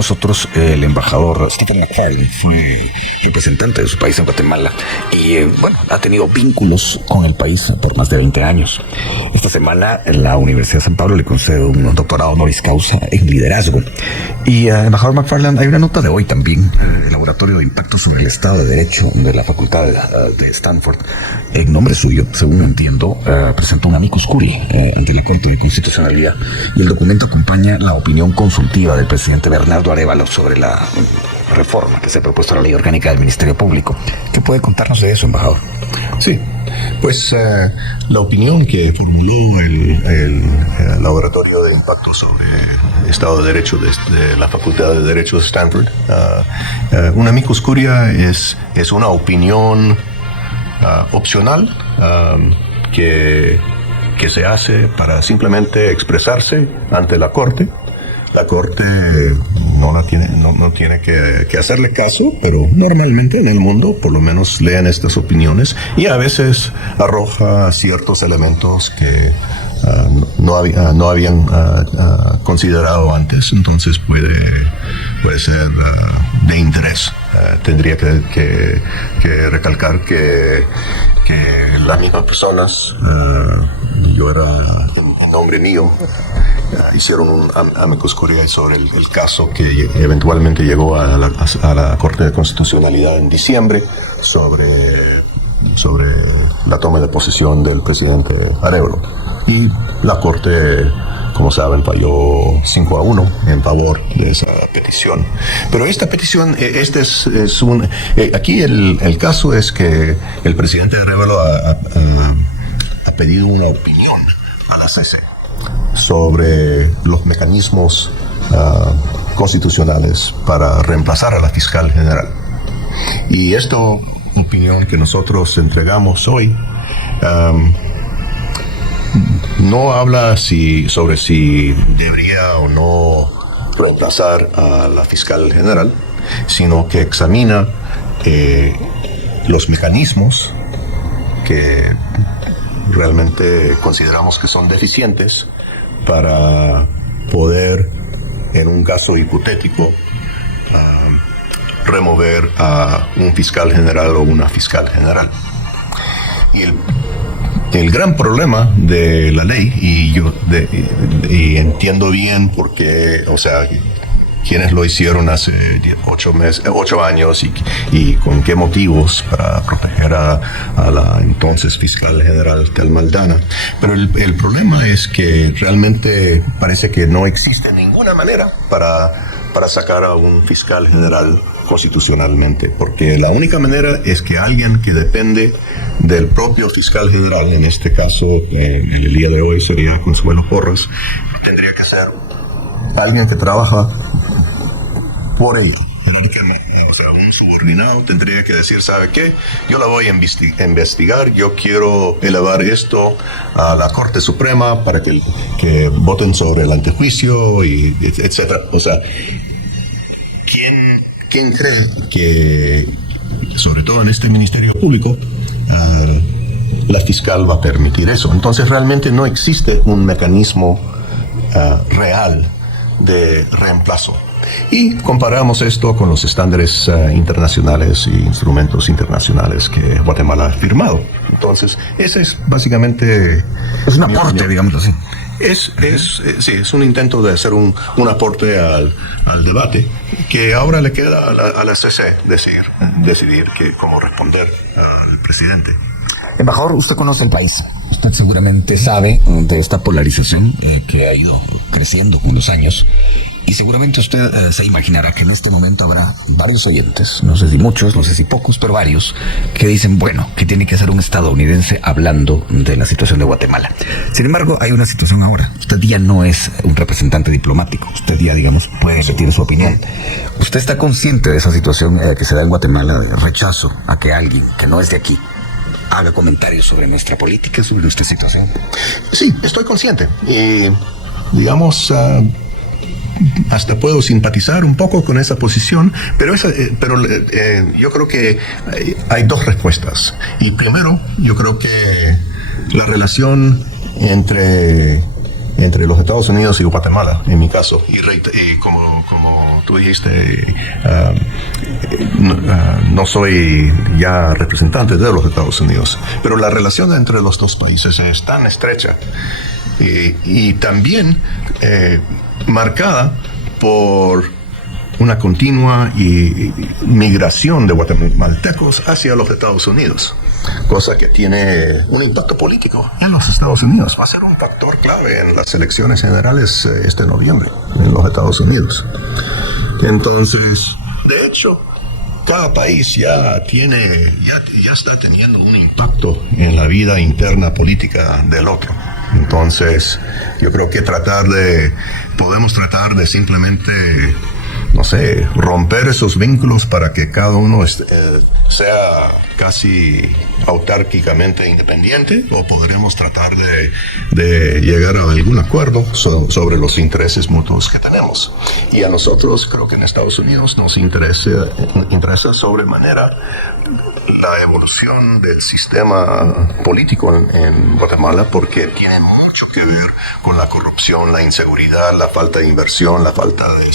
nosotros el embajador Stephen McFarland, fue representante de su país en Guatemala y bueno, ha tenido vínculos con el país por más de 20 años. Esta semana la Universidad de San Pablo le concede un doctorado honoris causa en liderazgo. Y embajador McFarland, hay una nota de hoy también, el Laboratorio de Impacto sobre el Estado de Derecho de la Facultad de Stanford, en nombre suyo, según entiendo, presentó un amicus curiae ante la Corte de Constitucionalidad, y el documento acompaña la opinión consultiva del presidente Bernardo Arévalo sobre la reforma que se ha propuesto a la Ley Orgánica del Ministerio Público. ¿Qué puede contarnos de eso, embajador? Sí, pues la opinión que formuló el Laboratorio de Impacto sobre Estado de Derecho de la Facultad de Derecho de Stanford, un amicus curiae es una opinión opcional que se hace para simplemente expresarse ante la Corte. La Corte no tiene que hacerle caso, pero normalmente en el mundo por lo menos leen estas opiniones y a veces arroja ciertos elementos que no habían considerado antes, entonces puede ser de interés. Tendría que recalcar que las mismas personas, yo era en nombre mío, hicieron un amicus curiae sobre el caso que eventualmente llegó a la Corte de Constitucionalidad en diciembre sobre la toma de posesión del presidente Arévalo. Y la Corte, como saben, falló 5-1 en favor de esa petición. Pero esta petición, aquí el caso es que el presidente Arévalo ha pedido una opinión a la CC sobre los mecanismos constitucionales para reemplazar a la fiscal general. Y esta opinión que nosotros entregamos hoy no habla sobre si debería o no reemplazar a la fiscal general, sino que examina los mecanismos que realmente consideramos que son deficientes para poder, en un caso hipotético, remover a un fiscal general o una fiscal general. Y el gran problema de la ley, y entiendo bien por qué, o sea, quienes lo hicieron hace 8 años y con qué motivos, para proteger a la entonces fiscal general Thelma Aldana. Pero el problema es que realmente parece que no existe ninguna manera para sacar a un fiscal general constitucionalmente, porque la única manera es que alguien que depende del propio fiscal general, en este caso en el día de hoy sería Consuelo Porras, tendría que ser alguien que trabaja por ello. O sea, un subordinado tendría que decir, ¿sabe qué? Yo la voy a investigar, yo quiero elevar esto a la Corte Suprema para que voten sobre el antejuicio, y etcétera. O sea, ¿quién cree que, sobre todo en este Ministerio Público, la fiscal va a permitir eso? Entonces realmente no existe un mecanismo real de reemplazo. Y comparamos esto con los estándares internacionales y instrumentos internacionales que Guatemala ha firmado. Entonces, ese es básicamente... Es un aporte, digamos así. Sí, es un intento de hacer un aporte al debate, que ahora le queda a la CC decidir cómo responder al presidente. Embajador, usted conoce el país. Usted seguramente sabe de esta polarización que ha ido creciendo con los años. Y seguramente usted se imaginará que en este momento habrá varios oyentes, no sé si muchos, no sé si pocos, pero varios, que dicen, bueno, que tiene que ser un estadounidense hablando de la situación de Guatemala. Sin embargo, hay una situación ahora. Usted ya no es un representante diplomático. Usted ya, digamos, puede emitir su opinión. ¿Usted está consciente de esa situación que se da en Guatemala, de rechazo a que alguien que no es de aquí haga comentarios sobre nuestra política, sobre nuestra situación? Sí, estoy consciente. Digamos... hasta puedo simpatizar un poco con esa posición, pero yo creo que hay dos respuestas. Y primero, yo creo que la relación entre los Estados Unidos y Guatemala, en mi caso, y como como tú dijiste, no soy ya representante de los Estados Unidos, pero la relación entre los dos países es tan estrecha y también marcada por una continua migración de guatemaltecos hacia los Estados Unidos, cosa que tiene un impacto político en los Estados Unidos. Va a ser un factor clave en las elecciones generales este noviembre en los Estados Unidos. Entonces, de hecho, cada país ya está teniendo un impacto en la vida interna política del otro. Entonces, yo creo que podemos tratar de simplemente, no sé, romper esos vínculos para que cada uno sea casi autárquicamente independiente, o podremos tratar de llegar a algún acuerdo sobre los intereses mutuos que tenemos. Y a nosotros, creo que en Estados Unidos nos interesa sobremanera la evolución del sistema político en Guatemala, porque tiene mucho que ver con la corrupción, la inseguridad, la falta de inversión, la falta de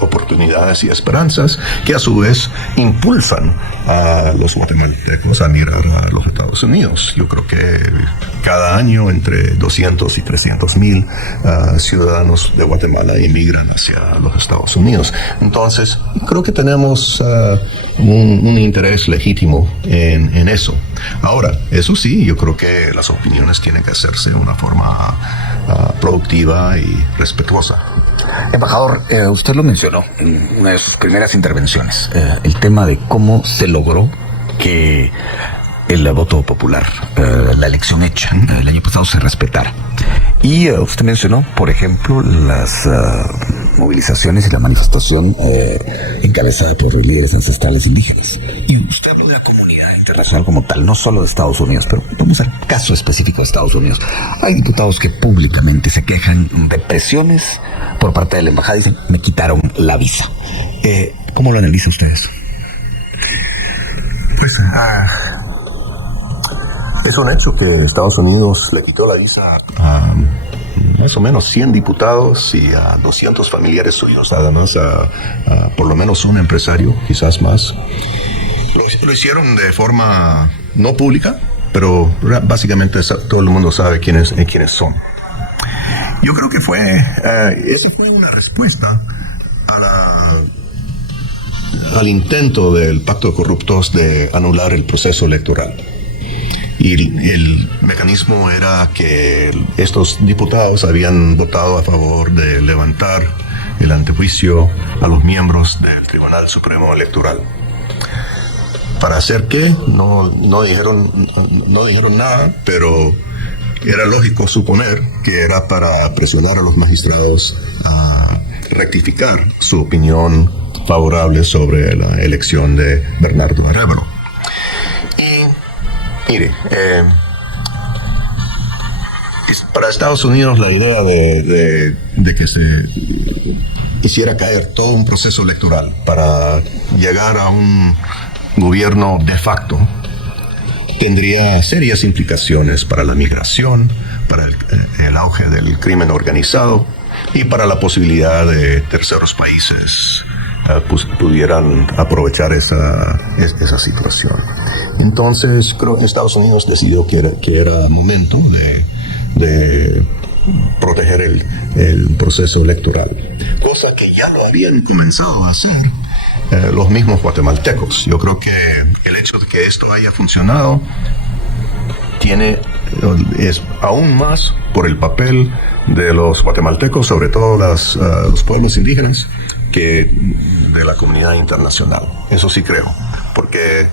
oportunidades y esperanzas, que a su vez impulsan a los guatemaltecos a mirar a los Estados Unidos. Yo creo que cada año entre 200 y 300 mil ciudadanos de Guatemala emigran hacia los Estados Unidos. Entonces, creo que tenemos un interés legítimo en eso. Ahora, eso sí, yo creo que las opiniones tienen que hacerse de una forma productiva y respetuosa. Embajador, usted lo mencionó en una de sus primeras intervenciones, el tema de cómo se logró que el voto popular, la elección hecha el año pasado, se respetara. Y usted mencionó, por ejemplo, las movilizaciones y la manifestación encabezada por líderes ancestrales indígenas. Y usted habló de la comunidad internacional como tal, no solo de Estados Unidos, pero vamos al caso específico de Estados Unidos. Hay diputados que públicamente se quejan de presiones por parte de la embajada, dicen, me quitaron la visa. ¿Cómo lo analizan ustedes? Pues es un hecho que Estados Unidos le quitó la visa a más o menos 100 diputados y a 200 familiares suyos, además a por lo menos un empresario, quizás más. Lo hicieron de forma no pública, pero básicamente todo el mundo sabe quiénes son. Yo creo que esa fue una respuesta al intento del Pacto de Corruptos de anular el proceso electoral. Y el mecanismo era que estos diputados habían votado a favor de levantar el antejuicio a los miembros del Tribunal Supremo Electoral. ¿Para hacer qué? No dijeron nada, pero era lógico suponer que era para presionar a los magistrados a rectificar su opinión favorable sobre la elección de Bernardo Arévalo. Y mire, para Estados Unidos la idea de que se hiciera caer todo un proceso electoral para llegar a un gobierno de facto tendría serias implicaciones para la migración, para el auge del crimen organizado y para la posibilidad de terceros países pudieran aprovechar esa situación. Entonces, creo que Estados Unidos decidió que era momento de proteger el proceso electoral, cosa que ya lo habían comenzado a hacer los mismos guatemaltecos. Yo creo que el hecho de que esto haya funcionado es aún más por el papel de los guatemaltecos, sobre todo los pueblos indígenas, que de la comunidad internacional. Eso sí creo, porque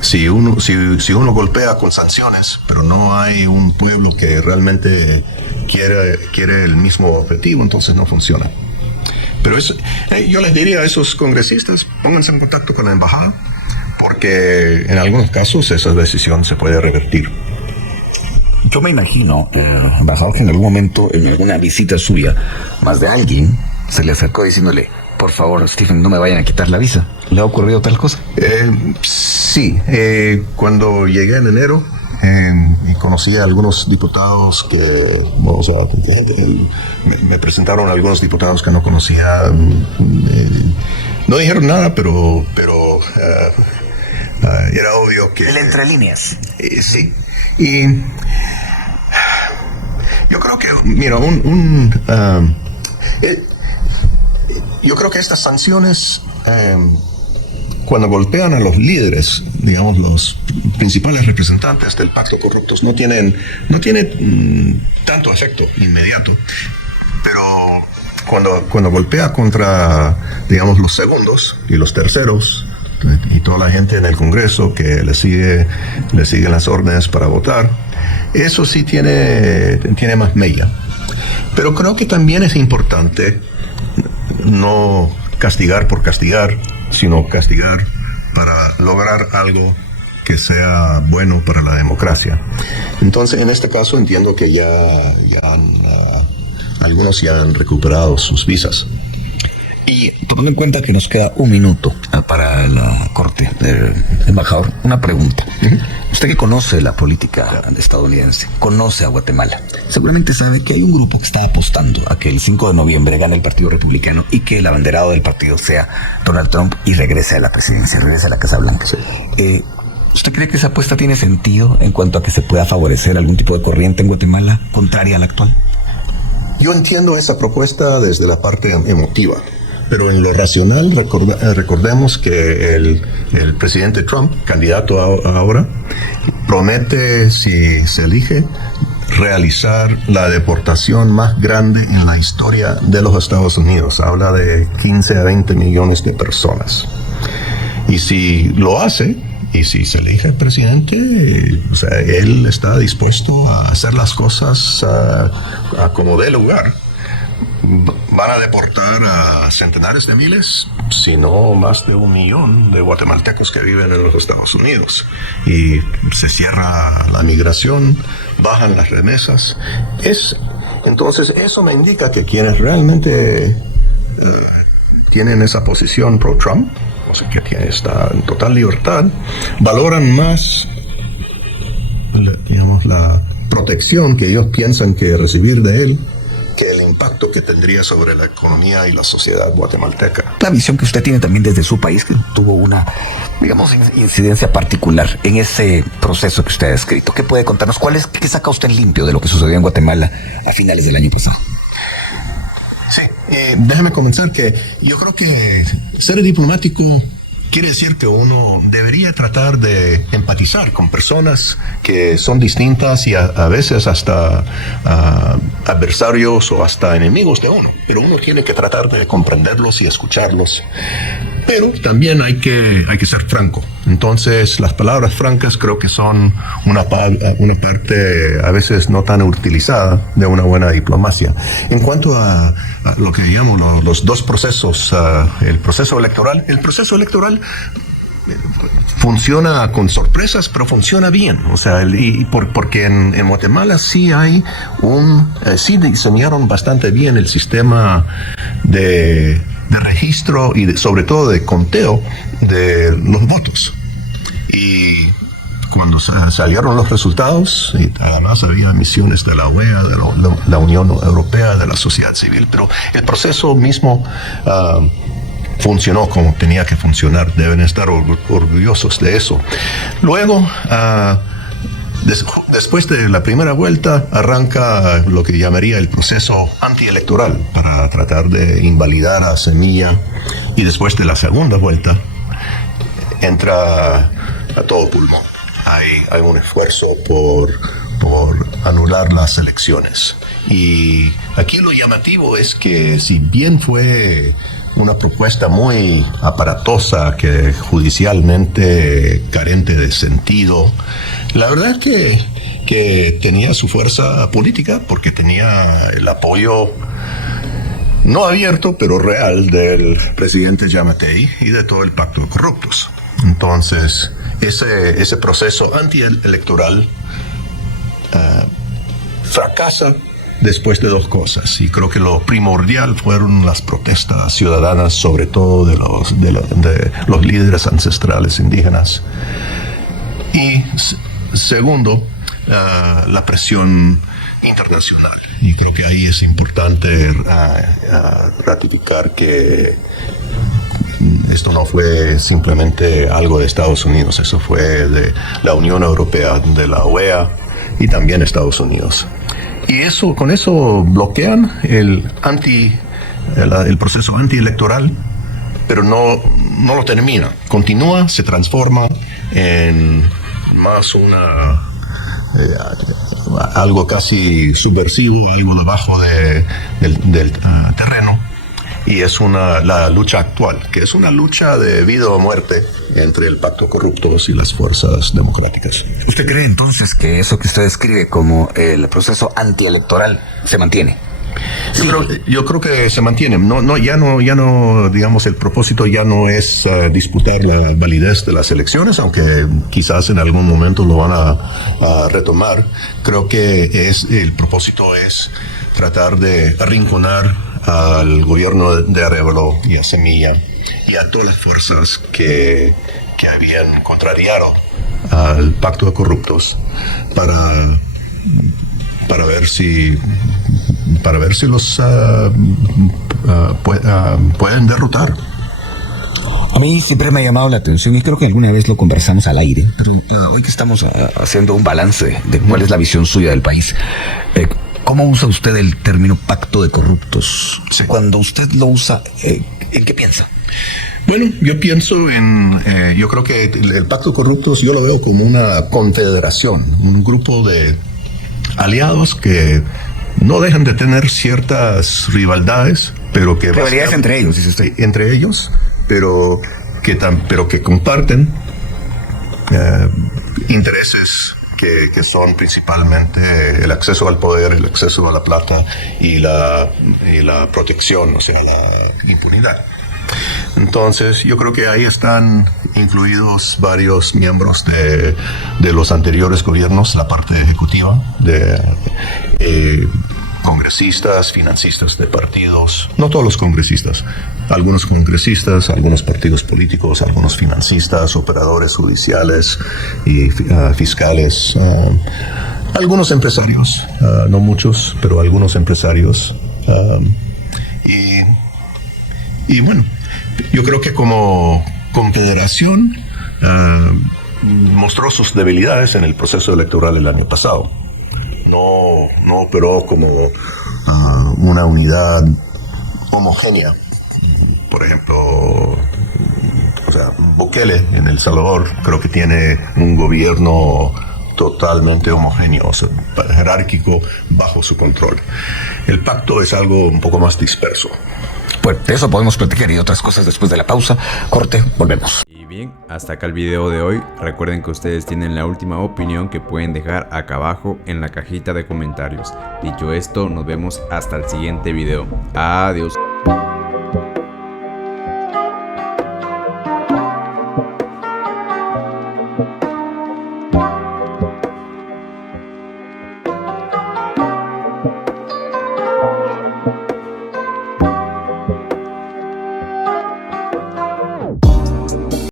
si uno golpea con sanciones, pero no hay un pueblo que realmente quiere el mismo objetivo, entonces no funciona. Pero yo les diría a esos congresistas, pónganse en contacto con la embajada, porque en algunos casos esa decisión se puede revertir. Yo me imagino, embajador, que en algún momento, en alguna visita suya, más de alguien se le acercó diciéndole, por favor, Stephen, no me vayan a quitar la visa. ¿Le ha ocurrido tal cosa? Sí, cuando llegué en enero, conocí a algunos diputados que, bueno, o sea, me presentaron algunos diputados que no conocía. No dijeron nada, pero era obvio que... El entre líneas. Sí. Y yo creo que, mira, yo creo que estas sanciones, cuando golpean a los líderes, digamos, los principales representantes del pacto corruptos, no tienen tanto efecto inmediato, pero cuando golpea contra, digamos, los segundos y los terceros, y toda la gente en el Congreso que le siguen las órdenes para votar, eso sí tiene más mella. Pero creo que también es importante no castigar por castigar, sino castigar para lograr algo que sea bueno para la democracia. Entonces, en este caso entiendo que algunos ya han recuperado sus visas. Y tomando en cuenta que nos queda un minuto para la corte del embajador, una pregunta. Usted que conoce la política estadounidense, conoce a Guatemala, seguramente sabe que hay un grupo que está apostando a que el 5 de noviembre gane el Partido Republicano y que el abanderado del partido sea Donald Trump y regrese a la presidencia, regrese a la Casa Blanca. ¿Usted cree que esa apuesta tiene sentido en cuanto a que se pueda favorecer algún tipo de corriente en Guatemala contraria a la actual? Yo entiendo esa propuesta desde la parte emotiva. Pero en lo racional, recordemos que el presidente Trump, candidato ahora, promete, si se elige, realizar la deportación más grande en la historia de los Estados Unidos. Habla de 15 a 20 millones de personas. Y si lo hace, y si se elige presidente, o sea, él está dispuesto a hacer las cosas a como dé lugar. Van a deportar a centenares de miles, si no más de 1 millón de guatemaltecos que viven en los Estados Unidos. Y se cierra la migración, bajan las remesas. Entonces eso me indica que quienes realmente tienen esa posición pro-Trump, o sea, que está en total libertad, valoran más, digamos, la protección que ellos piensan que recibir de él, que el impacto que tendría sobre la economía y la sociedad guatemalteca. La visión que usted tiene también desde su país, que tuvo una, digamos, incidencia particular en ese proceso que usted ha descrito. ¿Qué puede contarnos? ¿Qué saca usted limpio de lo que sucedió en Guatemala a finales del año pasado? Sí, déjame comenzar que yo creo que ser diplomático quiere decir que uno debería tratar de empatizar con personas que son distintas y a veces hasta adversarios o hasta enemigos de uno. Pero uno tiene que tratar de comprenderlos y escucharlos. Pero también hay que ser franco. Entonces, las palabras francas creo que son una parte a veces no tan utilizada de una buena diplomacia. En cuanto a lo que llamo los dos procesos, el proceso electoral funciona con sorpresas, pero funciona bien. O sea, porque en Guatemala sí hay sí diseñaron bastante bien el sistema de registro y sobre todo de conteo de los votos. Y cuando salieron los resultados, y además había misiones de la OEA, de la Unión Europea, de la sociedad civil, pero el proceso mismo funcionó como tenía que funcionar. Deben estar orgullosos de eso. Luego, después de la primera vuelta, arranca lo que llamaría el proceso antielectoral para tratar de invalidar a Semilla, y después de la segunda vuelta entra a todo pulmón. Hay un esfuerzo por anular las elecciones. Y aquí lo llamativo es que, si bien fue una propuesta muy aparatosa, que judicialmente carente de sentido, la verdad es que tenía su fuerza política, porque tenía el apoyo no abierto, pero real, del presidente Yamatei y de todo el pacto de corruptos. Entonces, ese proceso antielectoral fracasa después de dos cosas, y creo que lo primordial fueron las protestas ciudadanas, sobre todo de los líderes ancestrales indígenas. Y segundo, la presión internacional. Y creo que ahí es importante ratificar que esto no fue simplemente algo de Estados Unidos, eso fue de la Unión Europea, de la OEA y también Estados Unidos. Y con eso bloquean el proceso antielectoral, pero no lo termina. Continúa, se transforma en más algo casi subversivo, algo debajo del terreno. Y es la lucha actual, que es una lucha de vida o muerte entre el pacto corruptos y las fuerzas democráticas. ¿Usted cree entonces que eso que usted describe como el proceso antielectoral se mantiene? Yo creo que se mantiene. Ya no, digamos, el propósito ya no es disputar la validez de las elecciones, aunque quizás en algún momento lo van a retomar. Creo que el propósito es tratar de arrinconar al gobierno de Arévalo y a Semilla y a todas las fuerzas que habían contrariado al pacto de corruptos para ver si los pueden derrotar. A mí siempre me ha llamado la atención y creo que alguna vez lo conversamos al aire, pero hoy que estamos haciendo un balance de cuál es la visión suya del país, ¿cómo usa usted el término pacto de corruptos? Sí. Cuando usted lo usa, ¿en qué piensa? Bueno, yo pienso yo creo que el pacto de corruptos yo lo veo como una confederación, un grupo de aliados que no dejan de tener ciertas rivalidades, pero que... Rivalidades entre ellos, dice usted. Entre ellos, pero que comparten intereses que son principalmente el acceso al poder, el acceso a la plata y la protección, o sea, la impunidad. Entonces, yo creo que ahí están incluidos varios miembros de los anteriores gobiernos, la parte ejecutiva, de congresistas, financistas de partidos, no todos los congresistas, algunos congresistas, algunos partidos políticos, algunos financistas, operadores judiciales y fiscales, algunos empresarios, no muchos, pero algunos empresarios. Y bueno, yo creo que como confederación mostró sus debilidades en el proceso electoral el año pasado. No operó como una unidad homogénea. Por ejemplo, o sea, Bukele en El Salvador creo que tiene un gobierno totalmente homogéneo, o sea, jerárquico, bajo su control. El pacto es algo un poco más disperso. Pues de eso podemos platicar y otras cosas después de la pausa. Corte, volvemos. Y bien, hasta acá el video de hoy. Recuerden que ustedes tienen la última opinión que pueden dejar acá abajo en la cajita de comentarios. Dicho esto, nos vemos hasta el siguiente video. Adiós.